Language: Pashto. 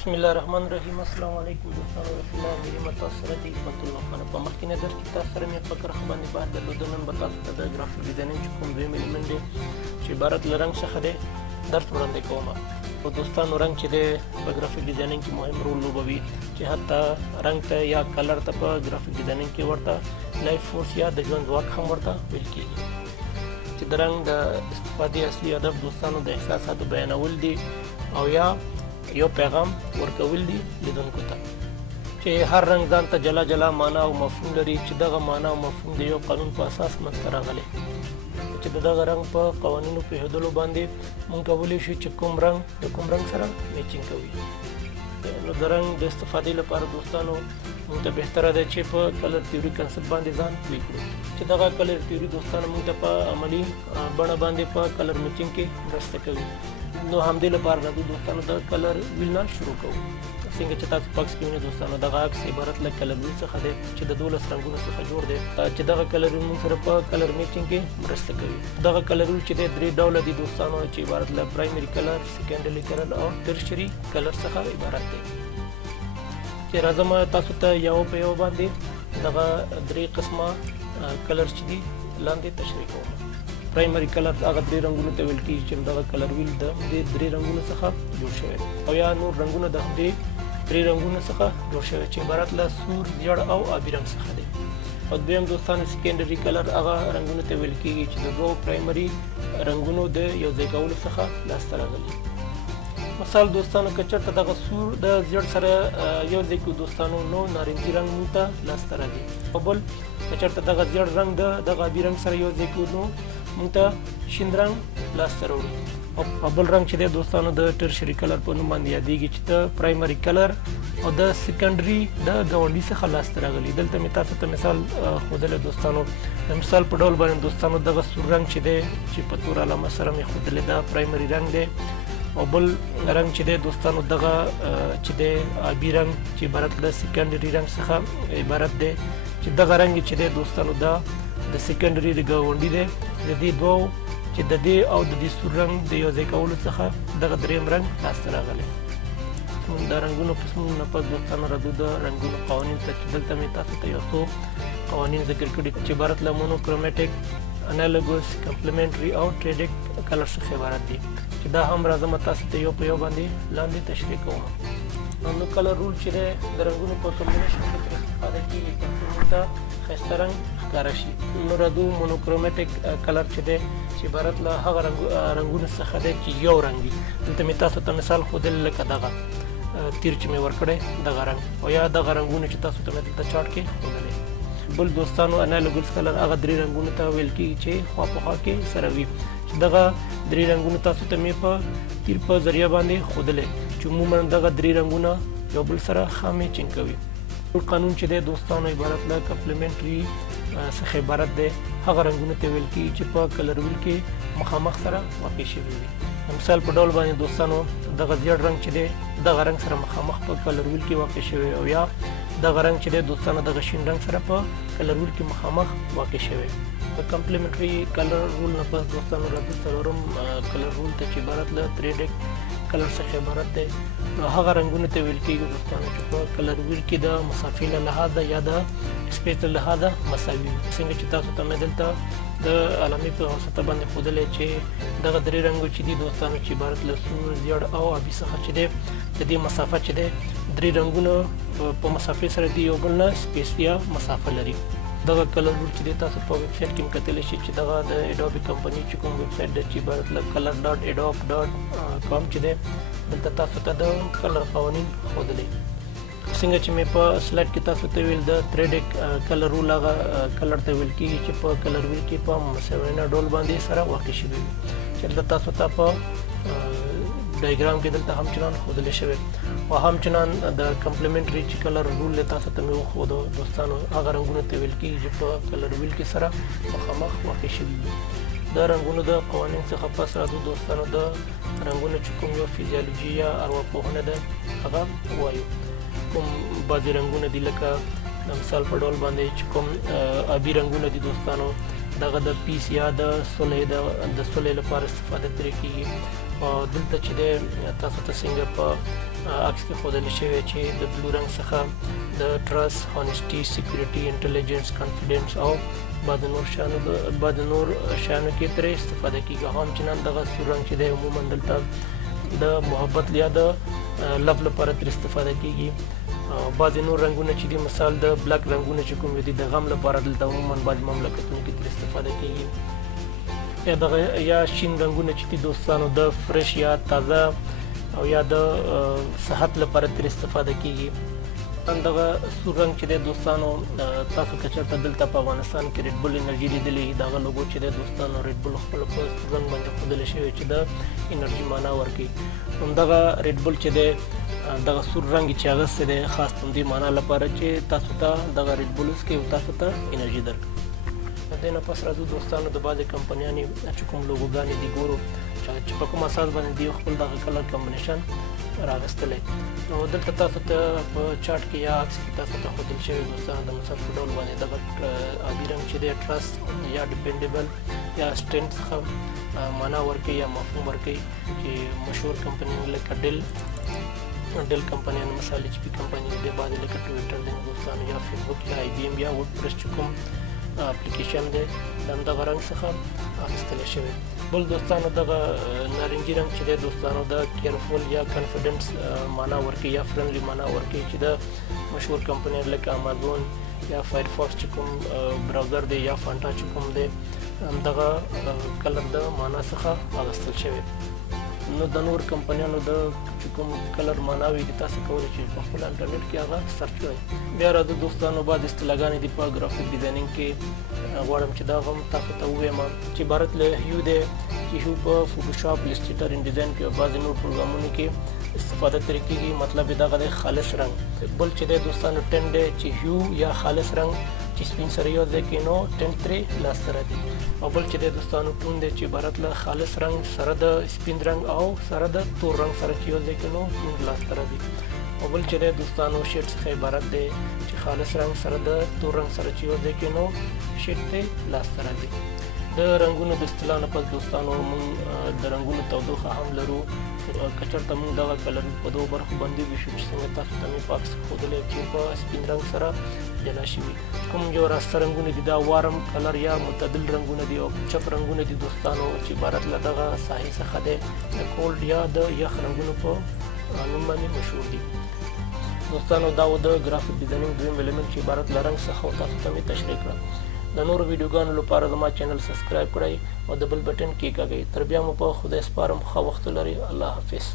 بسم الله الرحمن الرحیم. السلام علیکم دوستانو. رسول الله میری متاثر دي حکمت الله خان په مخکینه درس کې تاسو سره مې فکر خو باندې بعد درلودل. نن به تاسو ته د ګرافیک ډیزاینینګ چې کوم دویم ایلیمنټ دی چې عبارت له رنګ څخه دی درس وړاندې کوم. او دوستانو رنګ چې دی په ګرافیک ډیزاینینګ کې مهم رول لوبوي چې حتی رنګ ته یا کلر ته په ګرافیک ډیزاینینګ کې ورته لایف فورس یا د ژوند ځواک هم ورته ویل کېږي. چې د رنګ د استفادې اصلي هدف دوستانو د احساساتو بیانول دي او یا یو پیغام ورکول دي لیدونکو ته چې هر رنګ ځان ته جلا جلا معنا او مفهوم لري چې دغه معنا او مفهوم د یو قانون په اساس منځته راغلی چې دغه رنګ په قوانینو پوهېدلو باندې موږ کولی شو چې کوم رنګ د کوم رنګ سره میچینګ کوي. نو د رنګ د استفادې لپاره دوستانو موږ ته بهتره ده چې په کلر تیوري کنسپټ باندې ځان پوه کړو چې دغه کلر تیوري دوستانو موږ ته په عملي بڼه باندې په کلر میچینګ کې مرسته کوي. نو همدې لپاره راځو دوستانو د کلر ویل نه شروع کوو. څنګه چې تاسو په عکس کې وینئ دوستانو دغه عکس عبارت له کلر ویل څخه دی چې د 12 رنګونو څخه جوړ دی چې دغه کلر ویل موږ سره په کلر میچینګ کې مرسته کوي. دغه کلر ویل چې دی 3 ډوله دي دوستانو چې عبارت له پرایمري کلر، سیکنډري کلر او ټرشري کلر څخه عبارت دی. چې راځم تاسو ته یو په یو باندې دغه 3 قسمه کلر چې دي لاندې تشریح کوم. پرایمري کلر هغه 3 رنګونو ته ویل کېږي چې دغه کلر ویل د 3 رنګونو څخه جوړ شوی او یا نور رنګونه د همدې 3 رنګونو څخه جوړ شوی چې عبارت له سور، زیړ او آبي رنګ څخه دی. او دویم دوستانو سیکنډري کلر هغه رنګونو ته ویل کېږي چې د 2 پرایمري رنګونو د یو ځای کولو څخه لاسته راغلي. مثال دوستانو که چېرته دغه سور د زیړ سره یو ځای کړو دوستانو نو نارنجي رنګ موږ ته لاسته راځي. او بل که چېرته دغه زیړ رنګ د دغه آبي رنګ سره یو ځای کړو نو موږ ته شین رنګ لاسته راوړي. او بل رنګ چې دی دوستانو د ټرشري کلر په نوم باندې یادېږي چې د پرایمري کلر او د سیکنډري د ګاونډي څخه لاسته راغلي. دلته مې تاسو ته مثال ښودلی دوستانو. د مثال په ډول باندې دوستانو دغه سور رنګ چې دی چې په تور علامه سره مې ښودلی دا پرایمري رنګ دی. او بل رنګ چې دی دوستانو دغه چې دی آبي رنګ چې عبارت له سیکنډري رنګ څخه عبارت دی چې دغه رنګ چې دی دوستانو دا د سیکنډري د ګاونډي دی. د دې دوو چې د دې او د دې سور رنګ د یو ځای کولو څخه دغه دریم رنګ لاسته راغلی. د رنګونو قسمونو نه پس دوستانو راځو د رنګونو قوانین ته چې دلته مې تاسو ته یو څو قوانین ذکر کړي چې عبارت له مونوکرومیټک، انالوګوس، کمپلیمنټري او ټریډک کلر څخه عبارت دي چې دا هم راځم تاسو ته یو په یو باندې لاندې تشریح کوم. نو کلر رول چې دی د رنګونو په کمبینیشن کې ترې استفاده کېږي تر څو موږ ته ښایسته رنګ ښکاره شي. نو راځو مونوکرومیټک کلر چې دی چې عبارت له هغه رنګونو څخه دی چې یو رنګ وي. دلته مې تاسو ته مثال ښودلی لکه دغه تیر چې مې ورکړی دغه رنګ او یا دغه رنګونه چې تاسو ته مې دلته چارټ کې ښودلی. بل دوستانو انالوګوس کلر هغه 3 رنګونو ته ویل کېږي چې خوا په خوا کې سره وي. دغه 3 رنګونه تاسو ته مې په تیر په ذریعه باندې ښودلی چې عموما دغه 3 رنګونه یو بل سره ښه میچینګ کوي. بل قانون چې دی دوستانو عبارت له کمپلیمنټري څخه عبارت دی. هغه رنګونو ته ویل کېږي چې په کلر ویل کې مخامخ سره واقع شوي وي. مثال په ډول باندې دوستانو دغه زیړ رنګ چې دی دغه رنګ سره مخامخ په کلر ویل کې واقع شوی او یا دغه رنګ چې دی دوستانو دغه شین رنګ سره په کلر ویل کې مخامخ واقع شوی. د کمپلیمنټري کلر رول نه پس دوستانو راځو څلورم کلر رول ته چې عبارت له ټریډک کلر څخه عبارت دی. نو هغه رنګونو ته ویل کېږي دوستانو چې په کلر ویل کې د مسافې له لحاظه یا د سپیس له لحاظه مساوي وي. څنګه چې تاسو ته مې دلته د علامې په واسطه باندې ښودلی چې دغه 3 رنګو چې دي دوستانو چې عبارت له سور، زیړ او آبي څخه چې دی د دې مسافه چې دی 3 رنګونه په مسافې سره دي یو بل نه سپیس یا مسافه لري. دغه کلر رول چې دی تاسو په ویب سایټ کې کتلی شئ چې دغه د اډوبي کمپنۍ چې کوم ویب سایټ دی چې عبارت له color.adobe.com چې دی دلته تاسو ته د کلر قوانین ښودلی. څنګه چې مې په سلاید کې تاسو ته ویل د ټریډک کلر رول هغه کلر ته ویل کېږي چې په کلر ویل کې په مساوینه ډول باندې سره واقع شوي وي چې دلته تاسو ته په ډایګرام کې دلته همچنان ښودلی شوی او همچنان د کمپلیمنټري چې کلر رول دی تاسو ته مې وښودو دوستانو هغه رنګونو ته ویل کېږي چې په کلر ویل کې سره مخامخ واقع شوي وي. د رنګونو د قوانین څخه پس راځو دوستانو د رنګونو چې کوم یو فیزیالوجي یا ارواپوهنه ده هغه وایو. کوم بعضې رنګونه دي لکه د مثال په ډول باندې چې کوم آبي رنګونه دي دوستانو دغه د پیس یا د صلح لپاره استفاده ترې کېږي. دلته چې دی تاسو ته څنګه په عکس کې ښودل شوی چې د بلو رنګ څخه د ټرست، هانسټي، سیکیورټي، انټیلیجنس، کانفیډنس او بعد نور شیانو کې ترې استفاده کیږي. هم چې نن دغه سور رنګ چې دی عموما دلته د محبت یا د لف لپاره ترې استفاده کیږي. بعضې نور رنګونه چې دي مثال د بلک رنګونه چې کوم دي د غم لپاره دلته عموما بعضې مملکتونو کې ترې استفاده کیږي. یا شین رنګونه چې دي دوستانو د فرش یا تازه او یا د صحت لپاره ترې استفاده کیږي. دغه سور رنګ چې دی دوستانو تاسو که چېرته دلته په افغانستان کې ریډ بل انرژي لیدلې دغه لوګو چې دی دوستانو ریډ بل خپله په سور رنګ باندې ښودلی شوی چې د انرژي معنا ورکوي. همدغه ریډ بل چې دی دغه سور رنګ چې اغوستی دی خاص همدې معنا لپاره چې تاسو ته دغه ریډ بل وڅښئ او تاسو ته انرژي درکړي. د دې نه پس راځو دوستانو د بعضې کمپنیانې چې کوم لوګوګانې دي ګورو چې په کوم اساس باندې دوی خپل دغه کلر کمبینیشن راغستلی. نو دلته تاسو ته په چارټ کې یا عکس کې تاسو ته ښودل شوي دوستانو د مثال په ډول باندې دغه آبي رنګ چې دی ټرست یا ډیپینډیبل یا سټینډ څخه معنا ورکوي یا مفهوم ورکوي چې مشهور کمپنیانې لکه ډیل کمپنیانو مثال HP کمپنۍ دی بعضې لکه ټویټر دی دوستانو یا فیسبوک یا IBM یا وډ پرس چې کوم اپلیکیشن دی د همدغه رنګ څخه اخیستلی شوی. بل دوستانو دغه نارنجي رنګ چې دی دوستانو د کیرفول یا کانفیډنس معنا ورکوي یا فرندلي معنا ورکوي چې د مشهور کمپنۍ لکه امازون یا فایرفاکس چې کوم براوزر دی یا فانټا چې کوم دی همدغه کلر د معنا څخه اخیستل شوی. نو د نور کمپنیانو د چې کوم کلر معناوي دي تاسو کولی شئ په خپل انټرنیټ کې هغه سرچ کړئ. بیا راځو دوستانو بعضې اصطلاحګانې دي په ګرافیک ډیزاینینګ کې غواړم چې دا هم تاسو ته ووایم چې عبارت له هیو دی چې هیو په فوټوشاپ، ایلسټریټر، ان ډیزاین کې او بعضې نور پروګرامونو کې استفاده ترې کېږي. مطلب یې دغه دی خالص رنګ. بل چې دی دوستانو ټین دی چې هیو یا خالص رنګ چې سپین سره یو ځای کې نو ټین ترې لاسته راځي. او بل چې دی دوستانو ټون دی چې عبارت له خالص رنګ سره د سپین رنګ او سره د تور رنګ سره چې یو ځای کې نو ټون لاسته راځي. او بل چې دی دوستانو شیډ څخه عبارت دی چې خالص رنګ سره د تور رنګ سره چې یو ځای کې نو شیډ ترې لاسته راځي. د رنګونو د اصطلاح نه پس دوستانو موږ د رنګونو تودوخه هم لرو. که چېرته موږ دغه کلر په دوو برخو باندې ویشو چې څنګه تاسو ته مې په عکس ښودلی چې په سپین رنګ سره جلا شوي. کوم یو راسته رنګونه دي دا وارم کلر یا معتدل رنګونه دي او چپ رنګونه دي دوستانو چې عبارت له دغه ساحې څخه دی د کولډ یا د یخ رنګونو په نوم باندې مشهور دي. دوستانو دا و د ګرافیک ډیزاینینګ دویم ایلیمنټ چې عبارت له رنګ څخه تاسو ته مې تشریح کړه. د نورو ویډیوګانو لپاره زما چینل سبسکرایب کړئ او د بل بټن کېکاږئ. تر بیا مو په خدای سپارم. ښه وخت ولرئ. الله حافظ.